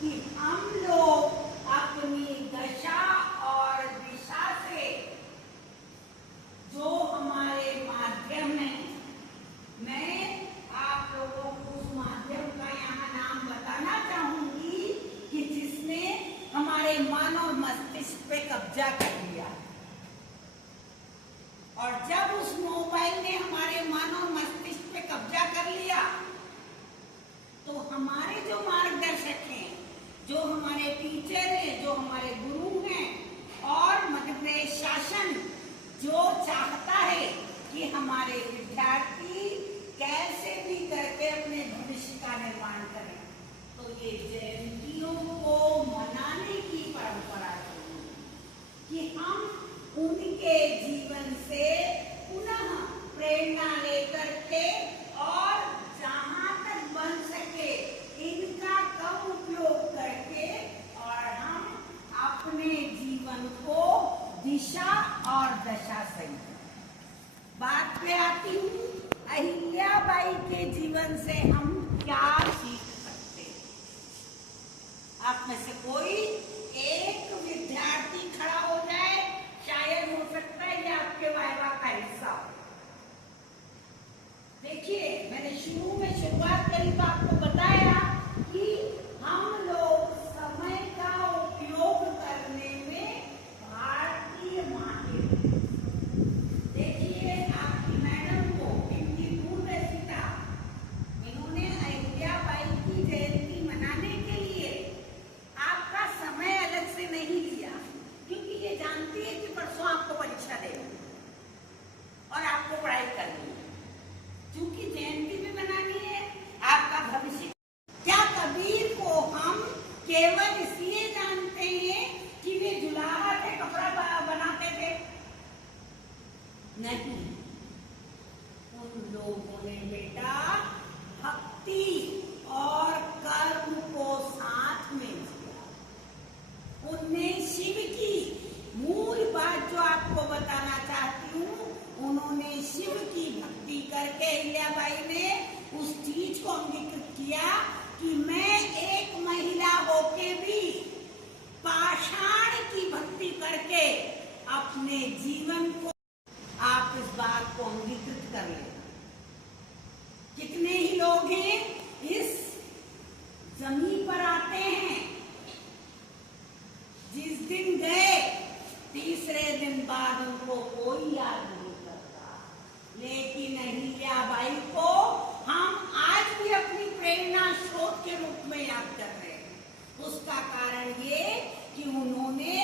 कि हम लोग अपनी दशा और दिशा से जो हमारे माध्यम है, मैं आप लोगों को उस माध्यम का यहाँ नाम बताना चाहूंगी कि जिसने हमारे मन और मस्तिष्क पे कब्जा कर लिया। और जब उस मोबाइल ने हमारे मन और मस्तिष्क पे कब्जा कर लिया तो हमारे जो मार्गदर्शक हैं, जो हमारे टीचर हैं, जो हमारे गुरु हैं और मध्य प्रदेश शासन जो चाहता है कि हमारे विद्यार्थी कैसे भी करके अपने भविष्य का निर्माण करें, तो ये जयंतियों को मनाने की परंपरा कि हम उनके जीवन से पुनः प्रेरणा लेकर के और जहां तक बन सके इनका कम उपयोग करके और हम अपने जीवन को दिशा और दशा सही। बात पे आती हूँ, अहिल्याबाई के जीवन से हम क्या सीख सकते हैं? आप में से कोई एक विद्यार्थी खड़ा हो जाए, शायद हो सकता है ये आपके वाइवा का हिस्सा हो। देखिए, मैंने शुरू में शुरुआत करी तो आपको बताया कि हम लोग समय का उपयोग करने में भारतीय माहिर। देखिए, आपकी मैडम को इनकी दूरदर्शिता, इन्होंने अहिल्याबाई की जयंती मनाने के लिए आपका समय अलग से नहीं लिया, क्योंकि ये जानती है कि परसों आपको परीक्षा देनी और आपको पढ़ाई करनी है। क्योंकि जयंती भी मनानी है, आपका भविष्य। क्या कबीर को हम केवल इसलिए जानते हैं कि वे जुलाहा से कपड़ा बनाते थे? नहीं, उन लोगों ने बेटा भक्ति और कर्म को साथ में किया। उनने शिव की मूल बात जो आपको बताना चाहती हूँ, उन्होंने शिव की भक्ति करके अहिल्याबाई ने उस चीज को अंगीकृत किया कि मैं एक महिला होके भी पाषाण की भक्ति करके अपने जीवन को, आप इस बात को अंगीकृत कर लें। कितने ही लोग हैं इस जमीन पर आते हैं, जिस दिन गए तीसरे दिन बाद उनको कोई याद नहीं करता, लेकिन अहिल्याबाई को हम आज भी अपनी प्रेरणा स्रोत के रूप में याद कर रहे हैं। उसका कारण ये कि उन्होंने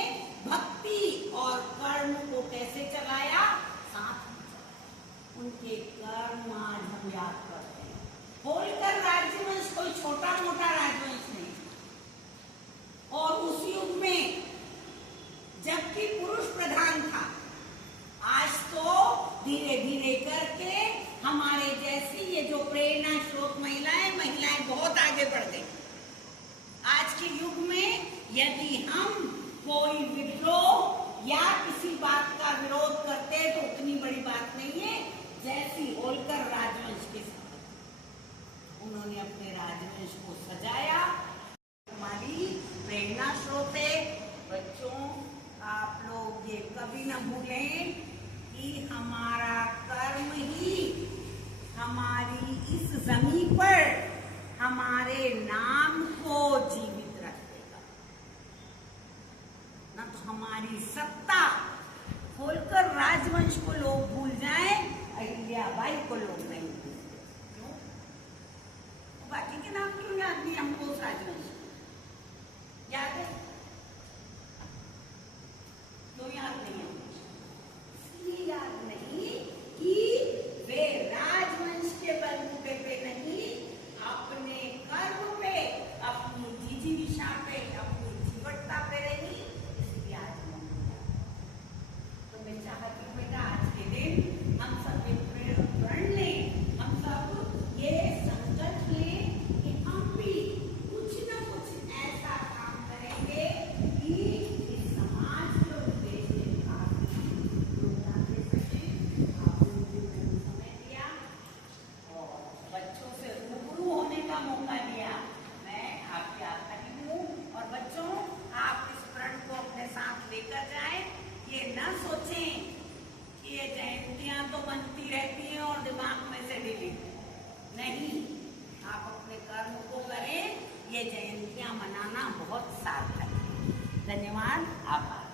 भक्ति और कर्म को कैसे चलाया, साथ में चलाया। उनके कर्म आज हम याद करते हैं। होलकर राजवंश कोई छोटा मोटा राजवंश नहीं था, और उस युग में जबकि पुरुष प्रधान था, आज तो धीरे धीरे करके हमारे जैसी ये जो प्रेरणा स्रोत महिलाएं बहुत आगे बढ़ गई। आज के युग में यदि हम कोई विद्रोह या किसी बात का विरोध करते हैं तो उतनी बड़ी बात नहीं है जैसी होलकर राजवंश के साथ उन्होंने अपने राजवंश को सजाया। हमारी प्रेरणा स्रोत है। बच्चों, आप लोग ये कभी न भूलें कि हमारा कर्म ही हमारी इस जमीन पर हमारे नाम को जीवित रखेगा, न तो हमारी सत्ता। होलकर राजवंश को लोग भूल जाएं, अहिल्याबाई को लोग नहीं भूलते। क्यों? बाकी के नाम क्यों याद नहीं हमको उस राजवंश ये ना सोचें कि ये जयंतियां तो बनती रहती हैं और दिमाग में से डिलीट नहीं। आप अपने कर्म को करें, ये जयंतियां मनाना बहुत सार्थक है। धन्यवाद, आभार।